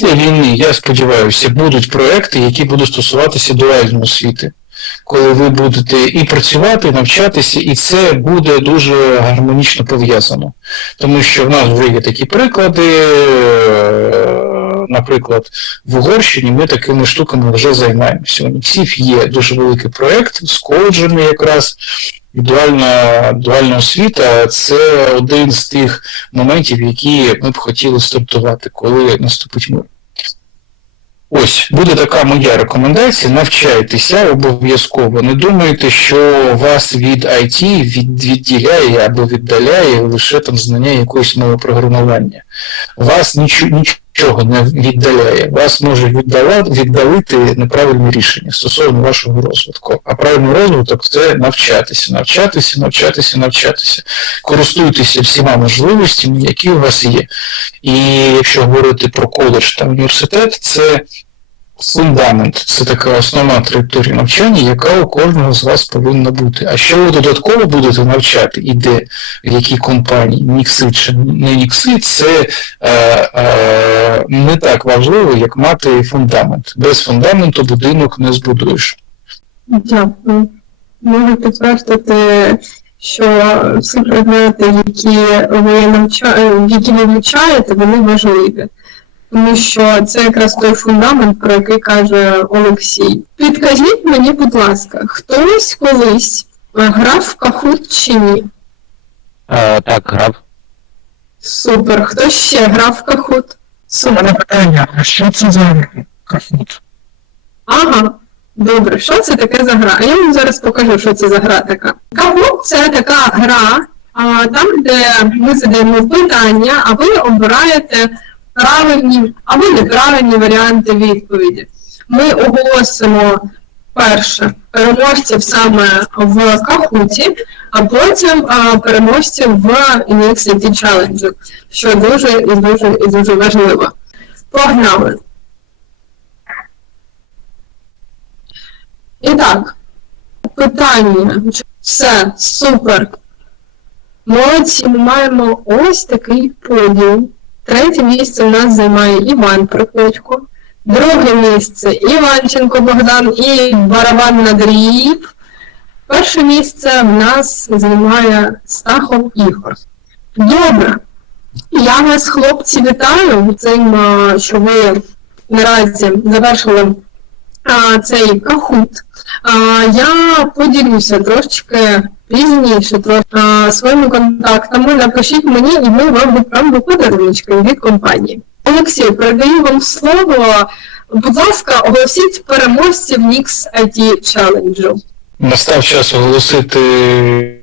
після війни, я сподіваюся, будуть проекти, які будуть стосуватися дуальної освіти. Коли ви будете і працювати, і навчатися, і це буде дуже гармонічно пов'язано. Тому що в нас вже є такі приклади, е, наприклад, в Угорщині ми такими штуками вже займаємося. У Ніксів є дуже великий проєкт з якраз. Дуальна, дуальна освіта це один з тих моментів, які ми б хотіли стартувати, коли наступить мир. Ось, буде така моя рекомендація. Навчайтеся обов'язково. Не думайте, що вас від IT від, відділяє або віддаляє лише там знання якоїсь мови програмування. Вас нічого, нічого не віддаляє. Вас може віддалити неправильні рішення стосовно вашого розвитку. А правильний розвиток це навчатися, навчатися, навчатися, навчатися. Користуйтеся всіма можливостями, які у вас є. І якщо говорити про коледж та університет, це фундамент, це така основна траєкторія навчання, яка у кожного з вас повинна бути. А що ви додатково будете навчати, і де, в якій компанії, нікси чи не нікси, це е, е, не так важливо, як мати фундамент. Без фундаменту будинок не збудуєш. Дякую. Можу підтвердити, що всі предмети, які ви навчаєте, які ви вивчаєте, вони важливі. Тому що це якраз той фундамент, про який каже Олексій. Підкажіть мені, будь ласка, хтось колись е, грав в кахут чи ні? Е, так, грав. Супер. Хто ще грав в кахут? Супер. питання, а що це за кахут? Ага. Добре, що це таке за гра? А я вам зараз покажу, що це за гра така. Кагут це така гра, а, там, де ми задаємо питання, а ви обираєте правильні або неправильні варіанти відповіді. Ми оголосимо перше переможців саме в Кахуті, а потім переможців в Unix Challenge, що дуже і дуже і дуже важливо. Погнали! І так, питання. Все, супер. Молодці, ми маємо ось такий подіум. Третє місце у нас займає Іван Приходько. Друге місце Іванченко Богдан і Барабан Надріїв. Перше місце в нас займає Стахов Ігор. Добре. Я вас, хлопці, вітаю а, що ви наразі завершили цей кахут. Я поділюся трошечки пізніше трошки, своїми контактами. Напишіть мені, і ми вам відправимо подаруночки від компанії. Олексій, передаю вам слово. Будь ласка, оголосіть переможців Nix IT Challenge. Настав час оголосити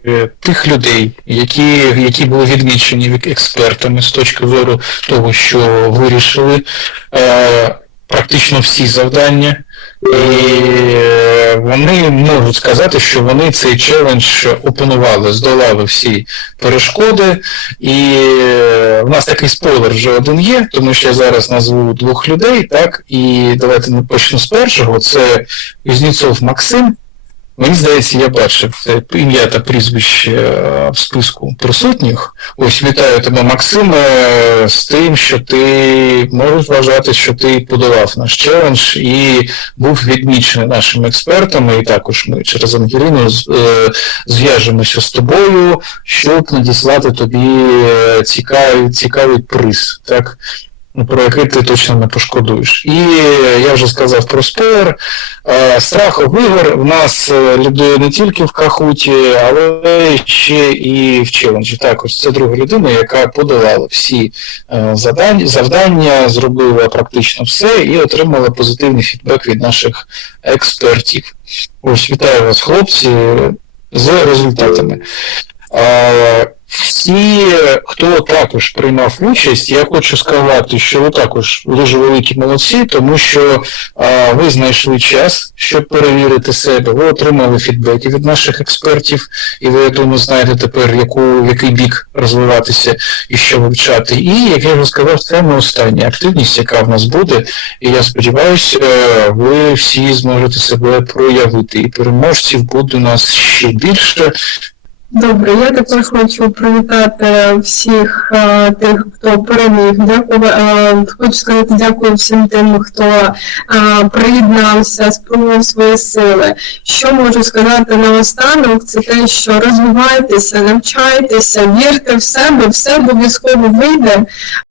е, тих людей, які, які були відмічені експертами з точки зору того, що вирішили е, практично всі завдання. І е, вони можуть сказати, що вони цей челендж опанували, здолали всі перешкоди. І е, в нас такий спойлер вже один є, тому що я зараз назву двох людей, так, і давайте почну з першого. Це Кузнєцов Максим. Мені здається, я бачив це ім'я та прізвище е, в списку присутніх. Ось вітаю тебе, Максиме, з тим, що ти можеш вважати, що ти подолав наш челендж і був відмічений нашими експертами. І також ми через Ангеліну е, зв'яжемося з тобою, щоб надіслати тобі е, цікавий, цікавий приз. Так? Ну, Про який ти точно не пошкодуєш. І я вже сказав про спойлер. Е, Страхов Ігор в нас е, лідує не тільки в Кахуті, але ще і в челенджі. Також це друга людина, яка подолала всі е, завдання, зробила практично все і отримала позитивний фідбек від наших експертів. Ось вітаю вас, хлопці, з результатами. Всі, хто також приймав участь, я хочу сказати, що ви також дуже великі молодці, тому що а, ви знайшли час, щоб перевірити себе. Ви отримали фідбеки від наших експертів, і ви, я думаю, знаєте тепер, яку, який бік розвиватися і що вивчати. І, як я вже сказав, це не остання активність, яка в нас буде. І я сподіваюся, е, ви всі зможете себе проявити. І переможців буде у нас ще більше. Добре, я також хочу привітати всіх а, тих, хто переміг. Дякую, А, хочу сказати дякую всім тим, хто а, приєднався, спробував свої сили. Що можу сказати наостанок, це те, що розвивайтеся, навчайтеся, вірте в себе, все обов'язково вийде.